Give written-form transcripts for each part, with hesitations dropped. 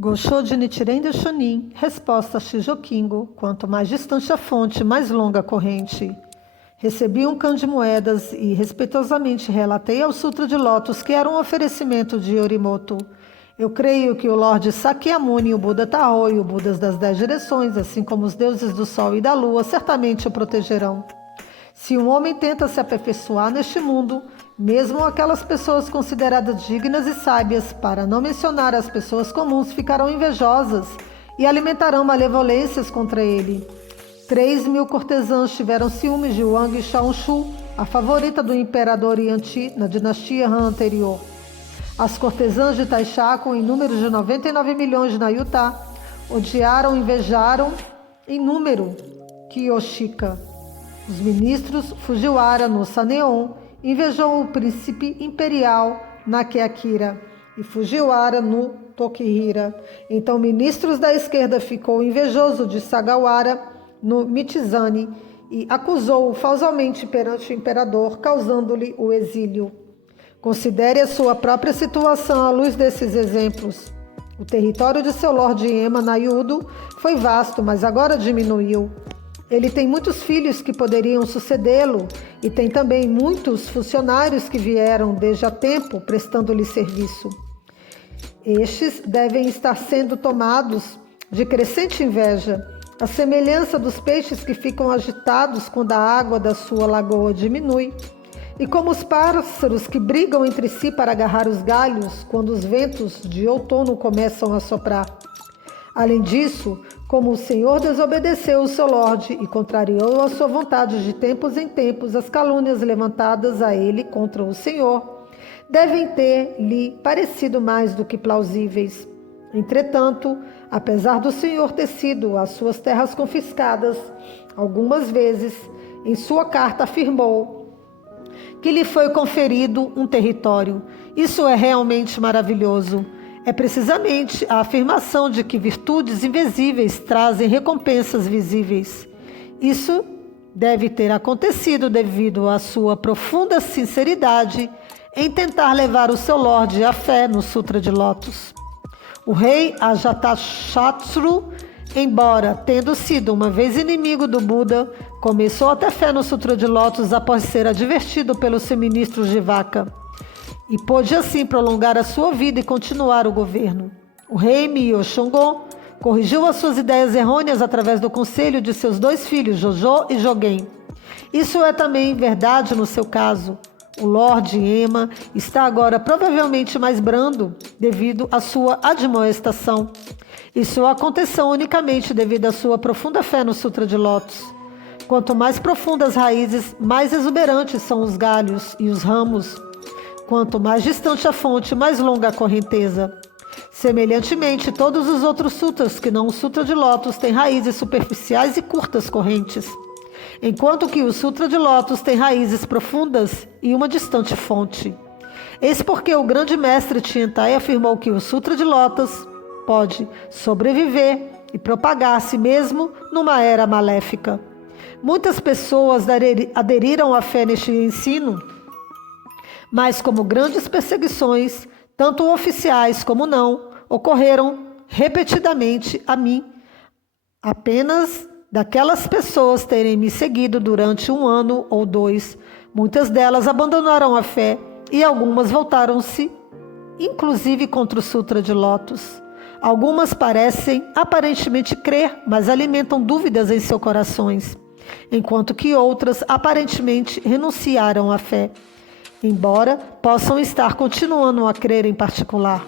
Gosho de Nichiren de Shonin, resposta a Shijokingo, quanto mais distante a fonte, mais longa a corrente. Recebi um can de moedas e respeitosamente relatei ao Sutra de Lótus que era um oferecimento de Yorimoto. Eu creio que o Lorde Sakyamuni, o Buda Tao e o Budas das 10 direções, assim como os deuses do Sol e da Lua, certamente o protegerão. Se um homem tenta se aperfeiçoar neste mundo, mesmo aquelas pessoas consideradas dignas e sábias, para não mencionar as pessoas comuns, ficarão invejosas e alimentarão malevolências contra ele. 3.000 cortesãs tiveram ciúmes de Wang Shaoxu, a favorita do imperador Yanti na dinastia Han anterior. As cortesãs de Taishaku, em número de 99 milhões na Utah, odiaram e invejaram em número Kiyoshika. Os ministros Fujiwara no Saneon invejou o príncipe imperial Nakeakira e Fujiwara no Tokihira. Então, ministros da esquerda ficou invejoso de Sagawara no Michizane e acusou-o falsamente perante o imperador, causando-lhe o exílio. Considere a sua própria situação à luz desses exemplos. O território de seu Lorde Ema Nayudo foi vasto, mas agora diminuiu. Ele tem muitos filhos que poderiam sucedê-lo e tem também muitos funcionários que vieram desde há tempo prestando-lhe serviço. Estes devem estar sendo tomados de crescente inveja, à semelhança dos peixes que ficam agitados quando a água da sua lagoa diminui, e como os pássaros que brigam entre si para agarrar os galhos quando os ventos de outono começam a soprar. Além disso, como o Senhor desobedeceu o seu Lorde e contrariou a sua vontade de tempos em tempos, as calúnias levantadas a ele contra o Senhor devem ter-lhe parecido mais do que plausíveis. Entretanto, apesar do Senhor ter sido as suas terras confiscadas, algumas vezes, em sua carta afirmou que lhe foi conferido um território. Isso é realmente maravilhoso. É precisamente a afirmação de que virtudes invisíveis trazem recompensas visíveis. Isso deve ter acontecido devido à sua profunda sinceridade em tentar levar o seu Lorde à fé no Sutra de Lótus. O rei Ajatashatru, embora tendo sido uma vez inimigo do Buda, começou a ter fé no Sutra de Lótus após ser advertido pelo seu ministro Jivaka, e pôde assim prolongar a sua vida e continuar o governo. O rei Myo-Shungon corrigiu as suas ideias errôneas através do conselho de seus 2 filhos, Jojo e Jogen. Isso é também verdade no seu caso. O Lorde Ema está agora provavelmente mais brando devido à sua admoestação. Isso aconteceu unicamente devido à sua profunda fé no Sutra de Lótus. Quanto mais profundas as raízes, mais exuberantes são os galhos e os ramos. Quanto mais distante a fonte, mais longa a correnteza. Semelhantemente, todos os outros sutras que não o Sutra de Lótus têm raízes superficiais e curtas correntes, enquanto que o Sutra de Lótus tem raízes profundas e uma distante fonte. Eis porque o grande mestre Tiantai afirmou que o Sutra de Lótus pode sobreviver e propagar-se mesmo numa era maléfica. Muitas pessoas aderiram à fé neste ensino, mas como grandes perseguições, tanto oficiais como não, ocorreram repetidamente a mim, apenas daquelas pessoas terem me seguido durante 1 ano ou 2, muitas delas abandonaram a fé e algumas voltaram-se, inclusive contra o Sutra de Lótus. Algumas parecem aparentemente crer, mas alimentam dúvidas em seus corações, enquanto que outras aparentemente renunciaram à fé, embora possam estar continuando a crer em particular.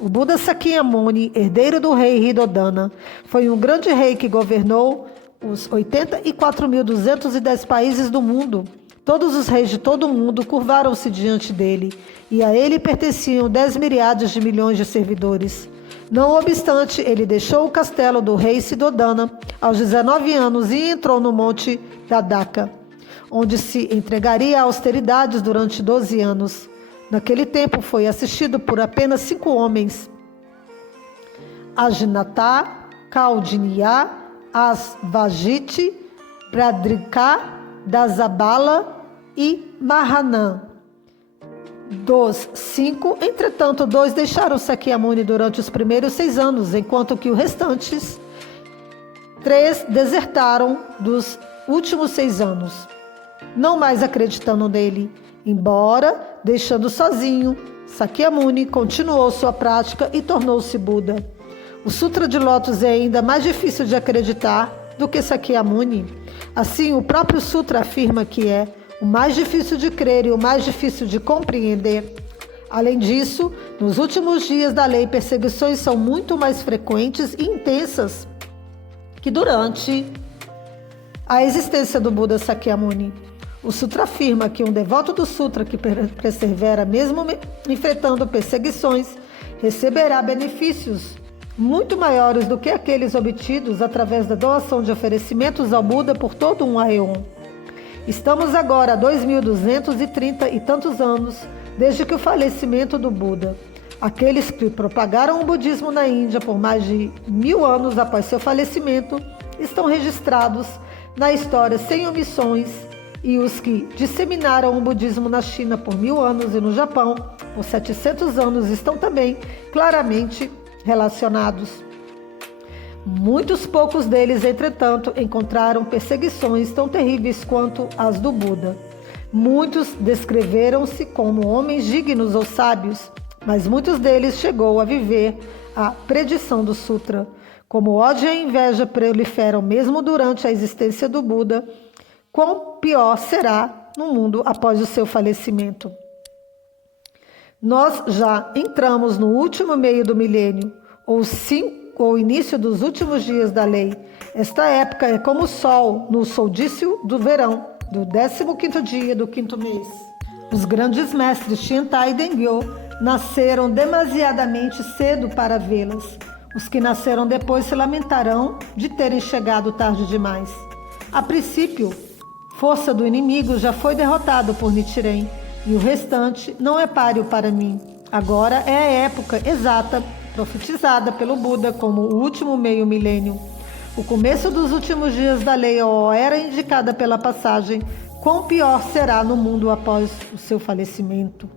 O Buda Sakyamuni, herdeiro do rei Hirodana, foi um grande rei que governou os 84.210 países do mundo. Todos os reis de todo o mundo curvaram-se diante dele, e a ele pertenciam 10 milhares de milhões de servidores. Não obstante, ele deixou o castelo do rei Siddhodana aos 19 anos e entrou no monte Dadaka, onde se entregaria a austeridades durante 12 anos. Naquele tempo foi assistido por apenas 5 homens: Ajnata, Kaudiniya, Asvajiti, Bradrika, Dasabala e Mahanan. Dos 5, entretanto, 2 deixaram Sakyamuni durante os primeiros 6 anos, enquanto que os restantes 3 desertaram dos últimos 6 anos, não mais acreditando nele. Embora deixando sozinho, Sakyamuni continuou sua prática e tornou-se Buda. O Sutra de Lótus é ainda mais difícil de acreditar do que Sakyamuni. Assim, o próprio Sutra afirma que é o mais difícil de crer e o mais difícil de compreender. Além disso, nos últimos dias da lei, perseguições são muito mais frequentes e intensas que durante a existência do Buda Sakyamuni. O Sutra afirma que um devoto do Sutra que persevera mesmo enfrentando perseguições receberá benefícios muito maiores do que aqueles obtidos através da doação de oferecimentos ao Buda por todo um aeon. Estamos agora há 2.230 e tantos anos desde que o falecimento do Buda. Aqueles que propagaram o budismo na Índia por mais de 1000 anos após seu falecimento estão registrados na história sem omissões, e os que disseminaram o budismo na China por 1000 anos e no Japão por 700 anos estão também claramente relacionados. Muitos poucos deles, entretanto, encontraram perseguições tão terríveis quanto as do Buda. Muitos descreveram-se como homens dignos ou sábios, mas muitos deles chegou a viver a predição do Sutra. Como ódio e inveja proliferam mesmo durante a existência do Buda, quão pior será no mundo após o seu falecimento. Nós já entramos no último meio do milênio, ou início dos últimos dias da lei. Esta época é como o sol no solstício do verão, do 15º dia do 5º mês. Os grandes mestres Shintai e Dengyo nasceram demasiadamente cedo para vê-las. Os que nasceram depois se lamentarão de terem chegado tarde demais. A princípio, força do inimigo já foi derrotado por Nichiren, e o restante não é páreo para mim. Agora é a época exata, profetizada pelo Buda como o último meio milênio. O começo dos últimos dias da lei ou era indicada pela passagem quão pior será no mundo após o seu falecimento.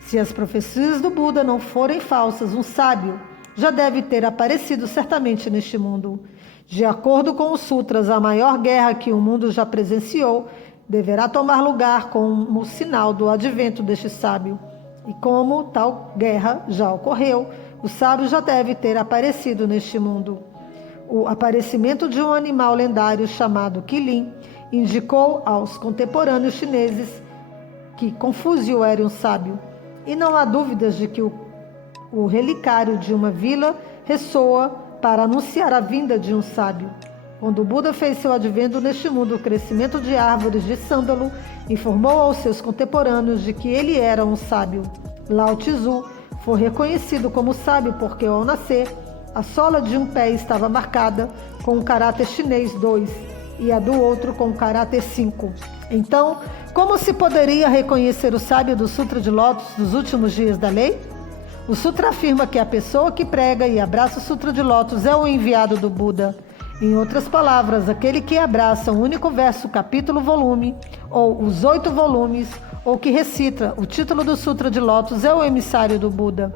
Se as profecias do Buda não forem falsas, um sábio já deve ter aparecido certamente neste mundo. De acordo com os sutras, a maior guerra que o mundo já presenciou deverá tomar lugar como sinal do advento deste sábio. E como tal guerra já ocorreu, o sábio já deve ter aparecido neste mundo. O aparecimento de um animal lendário chamado Qilin indicou aos contemporâneos chineses que Confúcio era um sábio. E não há dúvidas de que o relicário de uma vila ressoa para anunciar a vinda de um sábio. Quando o Buda fez seu advento neste mundo, o crescimento de árvores de sândalo informou aos seus contemporâneos de que ele era um sábio. Lao Tzu foi reconhecido como sábio porque, ao nascer, a sola de um pé estava marcada com o caráter chinês 2 e a do outro com o caráter 5. Então, como se poderia reconhecer o sábio do Sutra de Lótus dos últimos dias da lei? O Sutra afirma que a pessoa que prega e abraça o Sutra de Lótus é o enviado do Buda. Em outras palavras, aquele que abraça um único verso, capítulo, volume, ou os 8 volumes, ou que recita o título do Sutra de Lótus é o emissário do Buda.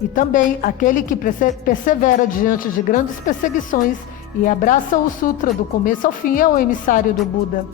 E também aquele que persevera diante de grandes perseguições e abraça o Sutra do começo ao fim é o emissário do Buda.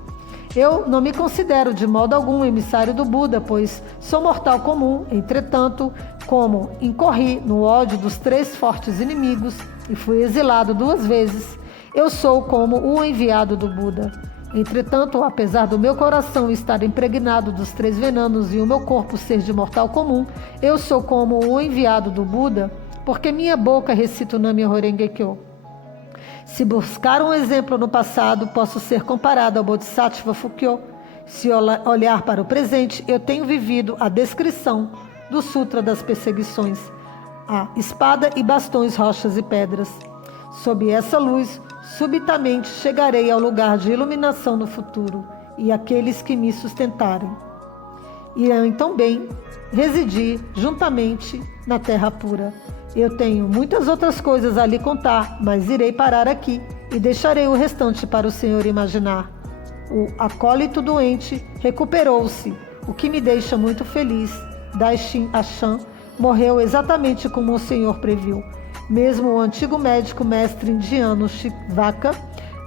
Eu não me considero de modo algum emissário do Buda, pois sou mortal comum. Entretanto, como incorri no ódio dos 3 fortes inimigos e fui exilado 2 vezes, eu sou como o enviado do Buda. Entretanto, apesar do meu coração estar impregnado dos 3 venenos e o meu corpo ser de mortal comum, eu sou como o enviado do Buda, porque minha boca recita o Nam-myoho Renge-kyo. Se buscar um exemplo no passado, posso ser comparado ao Bodhisattva Fukyo. Se olhar para o presente, eu tenho vivido a descrição do Sutra das Perseguições, a espada e bastões, rochas e pedras. Sob essa luz, subitamente chegarei ao lugar de iluminação no futuro, e aqueles que me sustentarem irão também residir juntamente na terra pura. Eu tenho muitas outras coisas a lhe contar, mas irei parar aqui e deixarei o restante para o senhor imaginar. O acólito doente recuperou-se, o que me deixa muito feliz. Daishin Achan, morreu exatamente como o Senhor previu. Mesmo o antigo médico mestre indiano Shivaka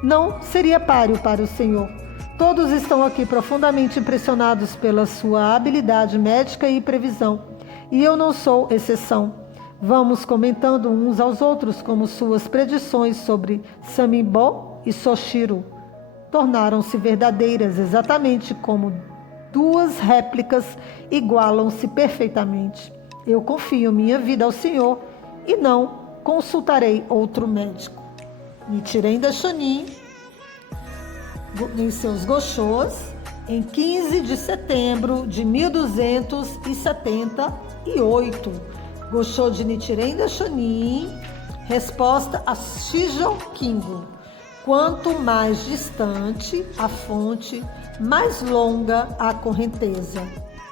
não seria páreo para o Senhor. Todos estão aqui profundamente impressionados pela sua habilidade médica e previsão, e eu não sou exceção. Vamos comentando uns aos outros como suas predições sobre Samimbo e Soshiro tornaram-se verdadeiras, exatamente como duas réplicas igualam-se perfeitamente. Eu confio minha vida ao Senhor e não consultarei outro médico. Nichiren Daishonin, em seus Goshos, em 15 de setembro de 1278. Gosho de Nichiren Daishonin, resposta a Shijo Kingo. Quanto mais distante a fonte, mais longa a correnteza,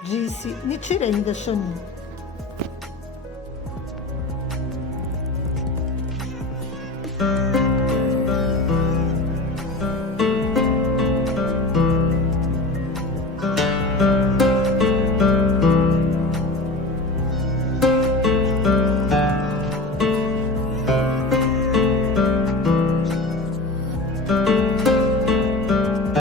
disse Nichiren Daishonin.